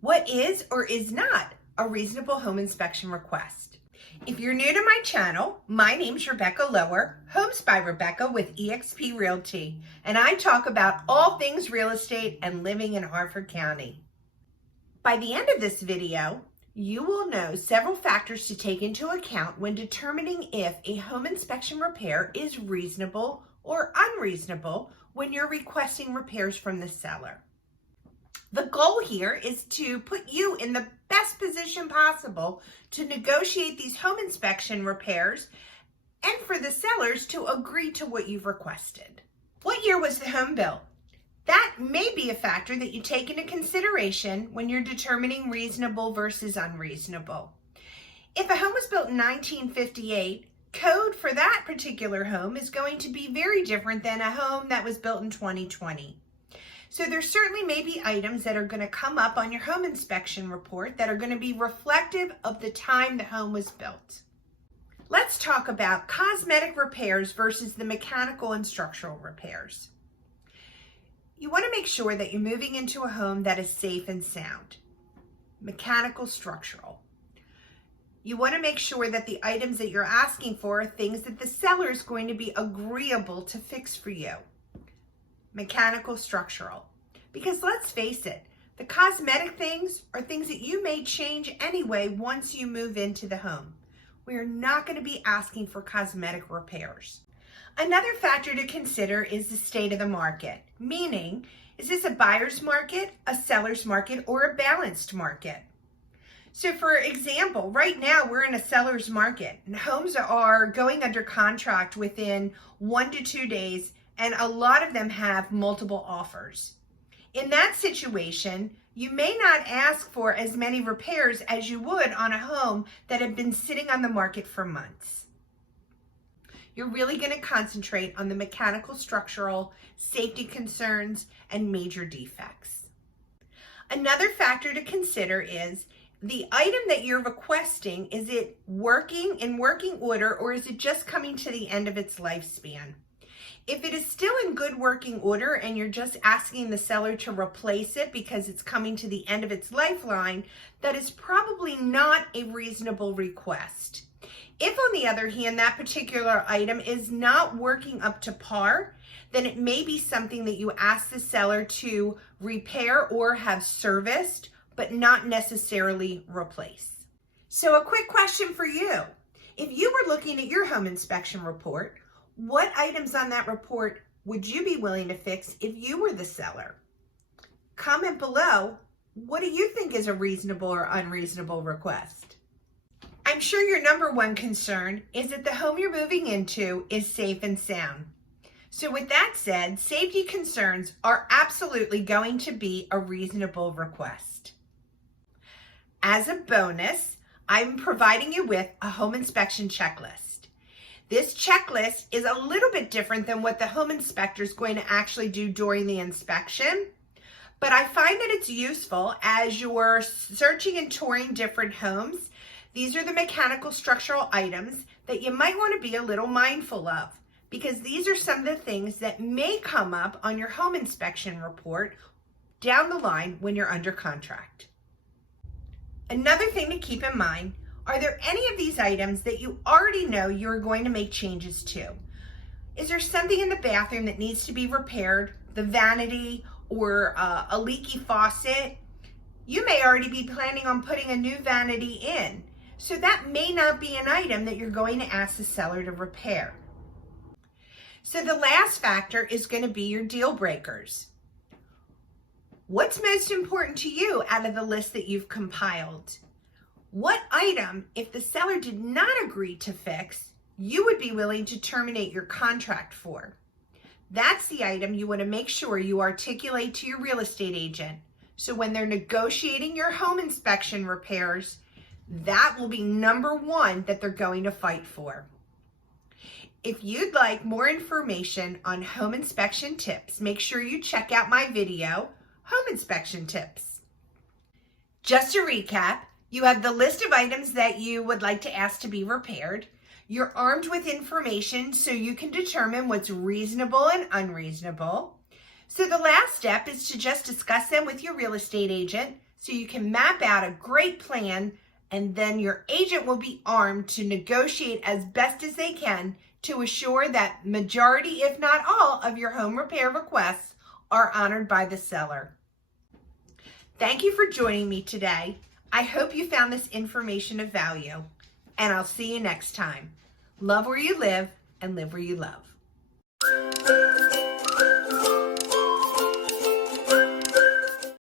What is or is not a reasonable home inspection request? If you're new to my channel, my name's Rebecca Loewer, Homes by Rebecca with eXp Realty, and I talk about all things real estate and living in Harford County. By the end of this video, you will know several factors to take into account when determining if a home inspection repair is reasonable or unreasonable when you're requesting repairs from the seller. The goal here is to put you in the best position possible to negotiate these home inspection repairs and for the sellers to agree to what you've requested. What year was the home built? That may be a factor that you take into consideration when you're determining reasonable versus unreasonable. If a home was built in 1958, code for that particular home is going to be very different than a home that was built in 2020. So there certainly may be items that are going to come up on your home inspection report that are going to be reflective of the time the home was built. Let's talk about cosmetic repairs versus the mechanical and structural repairs. You want to make sure that you're moving into a home that is safe and sound. Mechanical, structural. You want to make sure that the items that you're asking for are things that the seller is going to be agreeable to fix for you. Mechanical, structural. Because let's face it, the cosmetic things are things that you may change anyway once you move into the home. We are not going to be asking for cosmetic repairs. Another factor to consider is the state of the market, meaning, is this a buyer's market, a seller's market, or a balanced market? So for example, right now we're in a seller's market and homes are going under contract within 1 to 2 days, and a lot of them have multiple offers. In that situation, you may not ask for as many repairs as you would on a home that had been sitting on the market for months. You're really going to concentrate on the mechanical, structural, safety concerns, and major defects. Another factor to consider is the item that you're requesting, is it in working order, or is it just coming to the end of its lifespan? If it is still in good working order and you're just asking the seller to replace it because it's coming to the end of its lifeline, that is probably not a reasonable request. If, on the other hand, that particular item is not working up to par, then it may be something that you ask the seller to repair or have serviced, but not necessarily replace. So a quick question for you. If you were looking at your home inspection report, what items on that report would you be willing to fix if you were the seller? Comment below, what do you think is a reasonable or unreasonable request? I'm sure your number one concern is that the home you're moving into is safe and sound. So with that said, safety concerns are absolutely going to be a reasonable request. As a bonus, I'm providing you with a home inspection checklist. This checklist is a little bit different than what the home inspector is going to actually do during the inspection, but I find that it's useful as you're searching and touring different homes. These are the mechanical structural items that you might want to be a little mindful of, because these are some of the things that may come up on your home inspection report down the line when you're under contract. Another thing to keep in mind, are there any of these items that you already know you're going to make changes to? Is there something in the bathroom that needs to be repaired, the vanity, or a leaky faucet? You may already be planning on putting a new vanity in, so that may not be an item that you're going to ask the seller to repair. So the last factor is going to be your deal breakers. What's most important to you out of the list that you've compiled? What item, if the seller did not agree to fix, you would be willing to terminate your contract for? That's the item you want to make sure you articulate to your real estate agent. So when they're negotiating your home inspection repairs, that will be number one that they're going to fight for. If you'd like more information on home inspection tips, make sure you check out my video, Home Inspection Tips. Just to recap, you have the list of items that you would like to ask to be repaired. You're armed with information so you can determine what's reasonable and unreasonable. So the last step is to just discuss them with your real estate agent, so you can map out a great plan, and then your agent will be armed to negotiate as best as they can to assure that majority, if not all, of your home repair requests are honored by the seller. Thank you for joining me today. I hope you found this information of value, and I'll see you next time. Love where you live and live where you love.